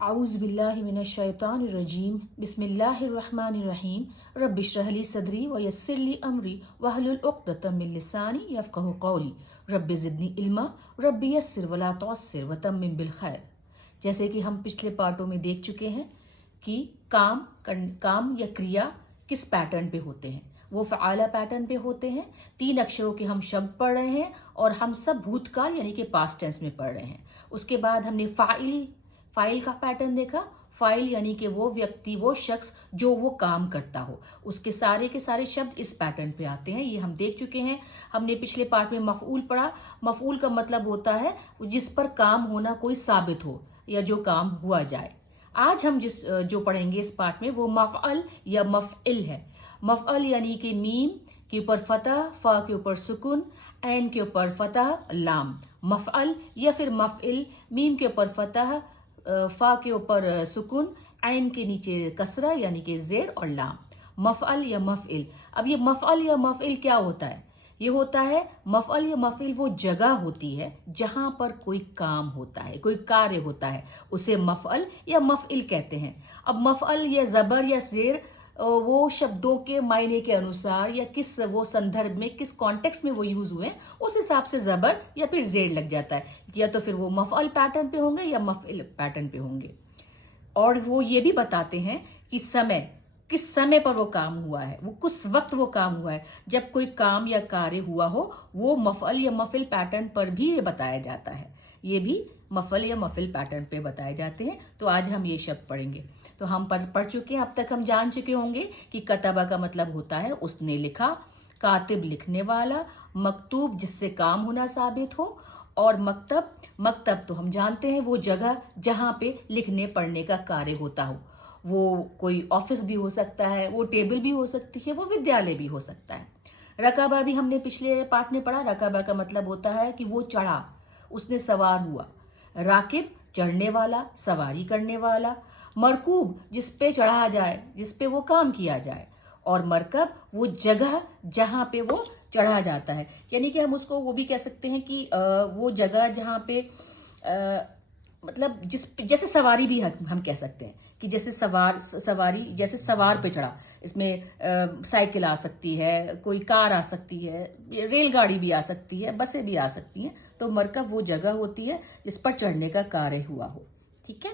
आउज़ुबिल्लाहि मिनश्शैतानिर्रजीम बिस्मिल्लाहिर्रहमानिर्रहीम रब्बिश्रह ली सदरी व यस्सिर ली अमरी वहलुल उक़्दतम मिन लिसानी यफ़क़हू क़ौली रब्बि ज़िदनी इल्मा रब्बि यस्सिर वला तुअस्सिर व तम्मिम बिल खैर। जैसे कि हम पिछले पार्टों में देख चुके हैं कि काम या क्रिया किस पैटर्न पे होते हैं। वो फ़आला पैटर्न पे होते हैं। 3 अक्षरों के हम शब्द पढ़ रहे हैं और हम सब भूतकाल यानी कि पास्ट टेंस में पढ़ रहे हैं। उसके बाद हमने फाइल का पैटर्न देखा। फाइल यानी कि वो व्यक्ति, वो शख्स जो वो काम करता हो, उसके सारे के सारे शब्द इस पैटर्न पे आते हैं। ये हम देख चुके हैं। हमने पिछले पार्ट में मफऊल पढ़ा। मफऊल का मतलब होता है जिस पर काम होना कोई साबित हो या जो काम हुआ जाए। आज हम जो पढ़ेंगे इस पार्ट में वो मफ़अल या मफ़इल है। मफ़अल यानी कि मीम के ऊपर फतह, फ़ा के ऊपर सुकून, ऐन के ऊपर फतह, लाम। मफ़अल या फिर मफ़इल, मीम के ऊपर फतह, फ़ा के ऊपर सुकून, ऐन के नीचे कसरा यानी कि ज़ेर और लाम। मफ़अल या मफ़इल। अब ये मफ़अल या मफ़इल क्या होता है? ये होता है मफ़अल या मफ़इल वो जगह होती है जहां पर कोई काम होता है, कोई कार्य होता है, उसे मफ़अल या मफ़इल कहते हैं। अब मफ़अल या ज़बर या ज़ेर वो शब्दों के मायने के अनुसार या किस वो संदर्भ में, किस कॉन्टेक्स्ट में वो यूज हुए हैं, उस हिसाब से ज़बर या फिर ज़ेर लग जाता है। या तो फिर वो मफ़अल पैटर्न पे होंगे या मफ़इल पैटर्न पे होंगे। और वो ये भी बताते हैं कि समय, किस समय पर वो काम हुआ है, वो किस वक्त वो काम हुआ है। जब कोई काम या कार्य हुआ हो वो मफ़अल या मफ़इल पैटर्न पर भी ये बताया जाता है। ये भी मफ़अल या मफ़इल पैटर्न पे बताए जाते हैं। तो आज हम ये शब्द पढ़ेंगे। तो हम पढ़ चुके हैं, अब तक हम जान चुके होंगे कि कतबा का मतलब होता है उसने लिखा, कातिब लिखने वाला, मकतूब जिससे काम होना साबित हो, और मकतब, मकतब तो हम जानते हैं वो जगह जहाँ पे लिखने पढ़ने का कार्य होता हो। वो कोई ऑफिस भी हो सकता है, वो टेबल भी हो सकती है, वो विद्यालय भी हो सकता है। रकाबा भी हमने पिछले पार्ट में पढ़ा। रकाबा का मतलब होता है कि वो चढ़ा, उसने सवार हुआ। राकिब चढ़ने वाला, सवारी करने वाला। मरकूब जिस पे चढ़ा जाए, जिस पे वो काम किया जाए। और मरकब वो जगह जहाँ पे वो चढ़ा जाता है, यानी कि हम उसको वो भी कह सकते हैं कि वो जगह जहाँ पे मतलब जैसे सवारी भी हम कह सकते हैं कि जैसे सवारी जैसे सवार पे चढ़ा। इसमें साइकिल आ सकती है, कोई कार आ सकती है, रेलगाड़ी भी आ सकती है, बसें भी आ सकती हैं। तो मरकब वो जगह होती है जिस पर चढ़ने का कार्य हुआ हो। ठीक है,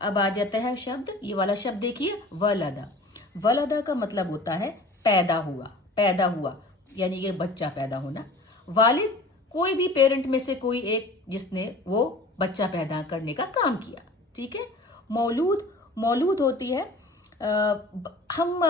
अब आ जाता है शब्द। ये वाला शब्द देखिए, वलदा। वलदा का मतलब होता है पैदा हुआ, पैदा हुआ यानी कि बच्चा पैदा होना। वालिद कोई भी पेरेंट में से कोई एक जिसने वो बच्चा पैदा करने का काम किया। ठीक है। मौलूद, मौलूद होती है अब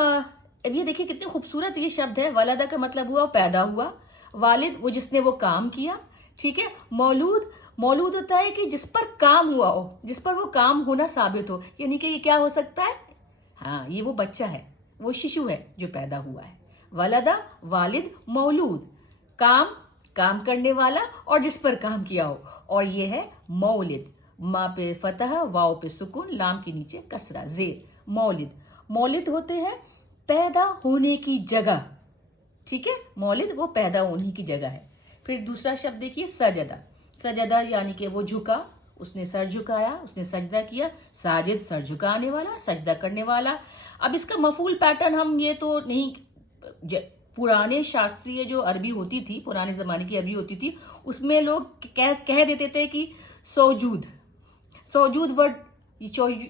ये देखिए कितनी खूबसूरत ये शब्द है। वलदा का मतलब हुआ पैदा हुआ, वालिद वो जिसने वो काम किया। ठीक है। मौलूद, मौलूद होता है कि जिस पर काम हुआ हो, जिस पर वो काम होना साबित हो, यानी कि ये क्या हो सकता है? हाँ, ये वो बच्चा है, वो शिशु है जो पैदा हुआ है। वलदा, वालिद, मौलूद, काम, काम करने वाला और जिस पर काम किया हो। और ये है मौलिद, मा पे फतह, वाव पे सुकून, लाम के नीचे कसरा, जेर। मौलिद, मौलिद होते हैं पैदा होने की जगह। ठीक है, मौलिद वो पैदा होने की जगह है। फिर दूसरा शब्द देखिए, सजदा। सजदा यानी कि वो झुका, उसने सर झुकाया, उसने सजदा किया। साजिद सर झुकाने वाला, सजदा करने वाला। अब इसका मफूल पैटर्न हम ये तो नहीं, पुराने शास्त्रीय जो अरबी होती थी, पुराने जमाने की अरबी होती थी, उसमें लोग कह देते थे कि सौजूद, सौजूद वर्ड,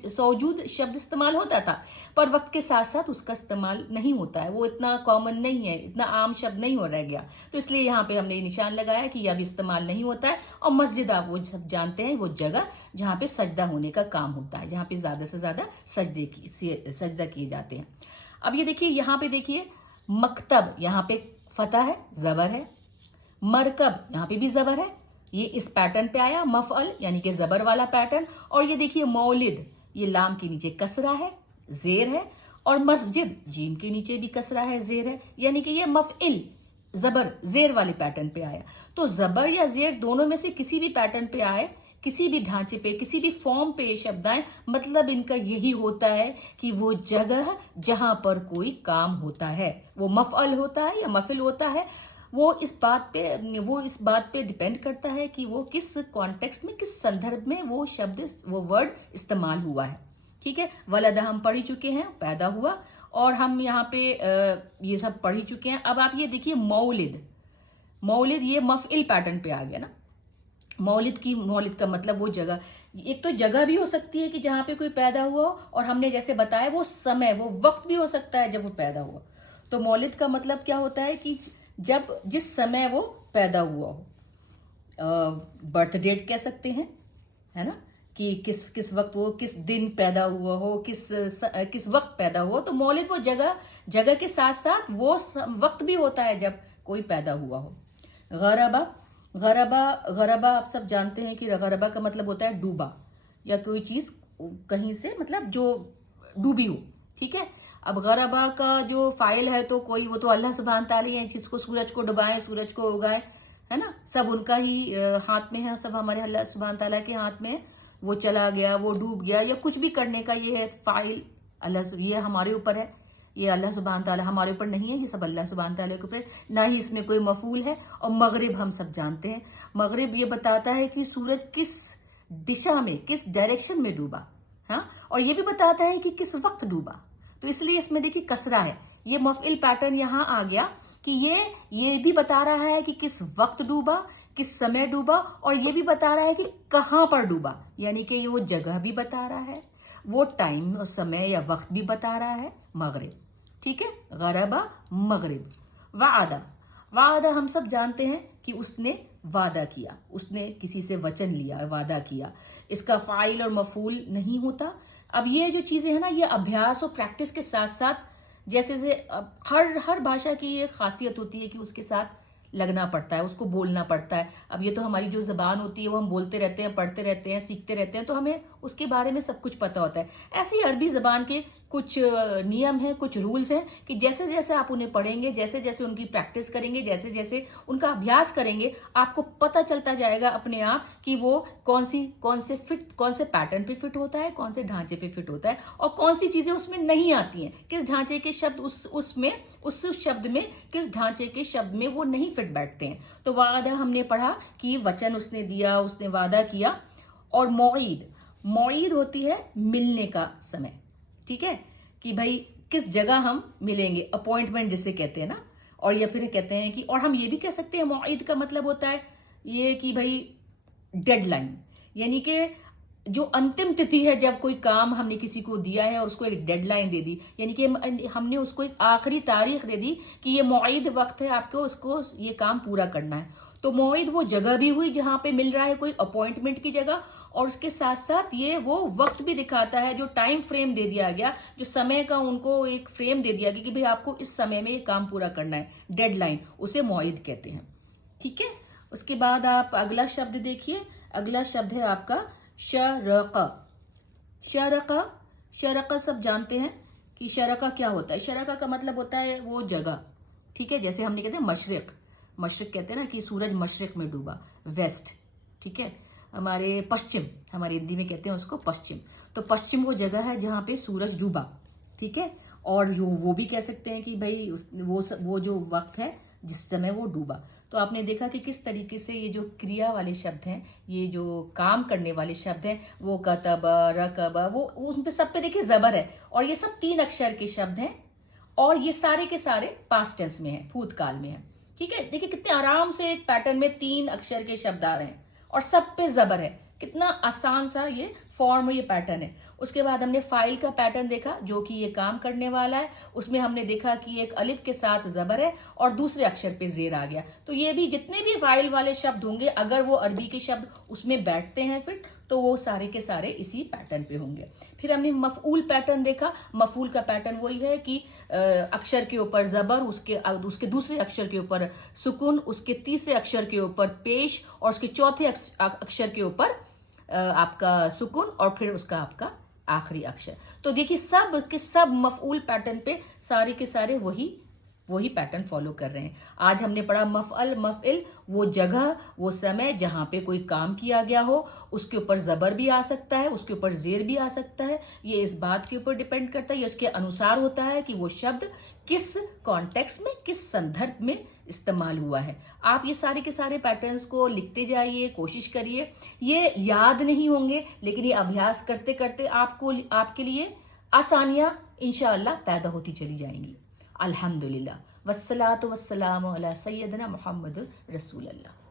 सौजूद शब्द इस्तेमाल होता था, पर वक्त के साथ साथ उसका इस्तेमाल नहीं होता है। वो इतना कॉमन नहीं है, इतना आम शब्द नहीं हो रह गया। तो इसलिए यहाँ पे हमने निशान लगाया कि यह अब इस्तेमाल नहीं होता है। और मस्जिद आप वो सब जानते हैं, वो जगह जहाँ पे सजदा होने का काम होता है, जहाँ पे ज्यादा से ज्यादा सजदा किए जाते हैं। अब ये देखिए, यहाँ पे देखिए मकतब, यहाँ पे फतह है, जबर है। मरकब, यहाँ पे भी जबर है, ये इस पैटर्न पे आया, मफअल यानी कि जबर वाला पैटर्न। और ये देखिए मौलिद, ये लाम के नीचे कसरा है, जेर है। और मस्जिद, जीम के नीचे भी कसरा है, जेर है, यानी कि ये मफइल जबर जेर वाले पैटर्न पे आया। तो जबर या जेर दोनों में से किसी भी पैटर्न पे आए, किसी भी ढांचे पे, किसी भी फॉर्म पे ये शब्द आए, मतलब इनका यही होता है कि वो जगह जहां पर कोई काम होता है, वो मफअल होता है या मफिल होता है। वो इस बात पे डिपेंड करता है कि वो किस कॉन्टेक्स्ट में, किस संदर्भ में वो शब्द, वो वर्ड इस्तेमाल हुआ है। ठीक है, वलदा हम पढ़ ही चुके हैं, पैदा हुआ, और हम यहाँ पे ये सब पढ़ ही चुके हैं। अब आप ये देखिए मौलिद, मौलिद ये मफइल पैटर्न पे आ गया ना। मौलिद का मतलब वो जगह, एक तो जगह भी हो सकती है कि जहाँ पे कोई पैदा हुआ हो, और हमने जैसे बताया वो समय, वो वक्त भी हो सकता है जब वो पैदा हुआ। तो मौलिद का मतलब क्या होता है कि जब, जिस समय वो पैदा हुआ हो। बर्थ डेट कह सकते हैं, है ना, कि किस वक्त वो, किस दिन पैदा हुआ हो, किस वक्त पैदा हुआ। तो मौलिद वो जगह के साथ साथ वो वक्त भी होता है जब कोई पैदा हुआ हो। गरबा, गरबा आप सब जानते हैं कि गरबा का मतलब होता है डूबा, या कोई चीज कहीं से मतलब जो डूबी हो। ठीक है, अब गरबा का जो फाइल है तो कोई, वो तो अल्लाह सुब्हान ताला है, जिसको सूरज को डुबाए, सूरज को उगाए, है ना, सब उनका ही हाथ में है, सब हमारे अल्लाह सुब्हान ताला के हाथ में है। वो चला गया, वो डूब गया, या कुछ भी करने का ये है फाइल अल्लाह, ये हमारे ऊपर है, ये अल्लाह सुब्हान ताला, हमारे ऊपर नहीं है, ये सब अल्लाह सुब्हान ताला के ऊपर, ना ही इसमें कोई मफूल है। और मगरिब हम सब जानते हैं, मगरिब ये बताता है कि सूरज किस दिशा में, किस डायरेक्शन में डूबा, हाँ, और ये भी बताता है कि किस वक्त डूबा। तो इसलिए इसमें देखिए कसरा है, ये मफइल पैटर्न यहाँ आ गया कि ये भी बता रहा है कि किस वक्त डूबा, किस समय डूबा, और ये भी बता रहा है कि कहाँ पर डूबा, यानी कि ये वो जगह भी बता रहा है, वो टाइम और समय या वक्त भी बता रहा है, मगरिब। ठीक है, गरबा मगरिब। वादा, वादा हम सब जानते हैं कि उसने वादा किया, उसने किसी से वचन लिया, वादा किया। इसका फाइल और मफूल नहीं होता। अब ये जो चीजें हैं ना, ये अभ्यास और प्रैक्टिस के साथ साथ, जैसे हर भाषा की ये खासियत होती है कि उसके साथ लगना पड़ता है, उसको बोलना पड़ता है। अब ये तो हमारी जो जबान होती है वो हम बोलते रहते हैं, पढ़ते रहते हैं, सीखते रहते हैं, तो हमें उसके बारे में सब कुछ पता होता है। ऐसे ही अरबी जबान के कुछ नियम हैं, कुछ रूल्स हैं कि जैसे जैसे आप उन्हें पढ़ेंगे, जैसे जैसे उनकी प्रैक्टिस करेंगे, जैसे जैसे उनका अभ्यास करेंगे, आपको पता चलता जाएगा अपने आप कि वो कौन से पैटर्न पे फिट होता है, कौन से ढांचे पे फिट होता है, और कौन सी चीजें उसमें नहीं आती हैं, किस ढांचे के शब्द उस शब्द में, किस ढांचे के शब्द में वो नहीं फिट बैठते हैं। तो वादा हमने पढ़ा कि वचन उसने दिया, उसने वादा किया। और मौईद होती है मिलने का समय। ठीक है, कि भाई किस जगह हम मिलेंगे, अपॉइंटमेंट जिसे कहते हैं ना। और या फिर कहते हैं कि, और हम ये भी कह सकते हैं मौईद का मतलब होता है ये कि भाई डेडलाइन, यानी कि जो अंतिम तिथि है, जब कोई काम हमने किसी को दिया है और उसको एक डेडलाइन दे दी, यानी कि हमने उसको एक आखिरी तारीख दे दी कि ये मौईद वक्त है आपको, उसको ये काम पूरा करना है। तो मौईद वो जगह भी हुई जहां पे मिल रहा है, कोई अपॉइंटमेंट की जगह, और उसके साथ साथ ये वो वक्त भी दिखाता है, जो टाइम फ्रेम दे दिया गया, जो समय का उनको एक फ्रेम दे दिया गया कि भाई आपको इस समय में ये काम पूरा करना है, डेडलाइन, उसे मौईद कहते हैं। ठीक है, उसके बाद आप अगला शब्द देखिए। अगला शब्द है आपका शरका। शरका सब जानते हैं कि शरका क्या होता है। शरका का मतलब होता है वो जगह। ठीक है, जैसे हमने कहते हैं मशरिक कहते हैं ना, कि सूरज मशरिक में डूबा, वेस्ट। ठीक है, हमारे पश्चिम, हमारे हिंदी में कहते हैं उसको पश्चिम। तो पश्चिम वो जगह है जहां पे सूरज डूबा। ठीक है, और वो भी कह सकते हैं कि भाई वो जो वक्त है जिस समय वो डूबा। तो आपने देखा कि किस तरीके से ये जो क्रिया वाले शब्द हैं, ये जो काम करने वाले शब्द हैं, वो कतबा, रकबा, वो उन पे सब पे देखिए जबर है, और ये सब 3 अक्षर के शब्द हैं, और ये सारे के सारे पास्ट टेंस में है, भूतकाल में है। ठीक है, देखिए कितने आराम से एक पैटर्न में 3 अक्षर के शब्द आ रहे हैं, और सब पे जबर है। कितना आसान सा ये फॉर्म, ये पैटर्न है। उसके बाद हमने फाइल का पैटर्न देखा, जो कि ये काम करने वाला है। उसमें हमने देखा कि एक अलिफ के साथ जबर है और दूसरे अक्षर पे जेर आ गया। तो ये भी जितने भी फाइल वाले शब्द होंगे, अगर वो अरबी के शब्द उसमें बैठते हैं फिट, तो वो सारे के सारे इसी पैटर्न पे होंगे। फिर हमने मफऊल पैटर्न देखा। मफऊल का पैटर्न वही है कि अक्षर के ऊपर जबर, उसके दूसरे अक्षर के ऊपर सुकून, उसके तीसरे अक्षर के ऊपर पेश, और उसके चौथे अक्षर के ऊपर आपका सुकून, और फिर उसका आपका आखिरी अक्षर। तो देखिए सब के सब मफऊल पैटर्न पे सारे के सारे वही वही पैटर्न फॉलो कर रहे हैं। आज हमने पढ़ा मफ़अल मफ़इल, वो जगह वो समय जहाँ पे कोई काम किया गया हो, उसके ऊपर ज़बर भी आ सकता है, उसके ऊपर ज़ेर भी आ सकता है। ये इस बात के ऊपर डिपेंड करता है, ये उसके अनुसार होता है कि वो शब्द किस कॉन्टेक्स्ट में, किस संदर्भ में इस्तेमाल हुआ है। आप ये सारे के सारे पैटर्न्स को लिखते जाइए, कोशिश करिए। ये याद नहीं होंगे, लेकिन ये अभ्यास करते करते आपके लिए आसानियां इंशाअल्लाह पैदा होती चली जाएंगी। अल्हम्दुलिल्लाह, वस्सलातु वस्सलामु अला सय्यदना मुहम्मद रसूल अल्लाह।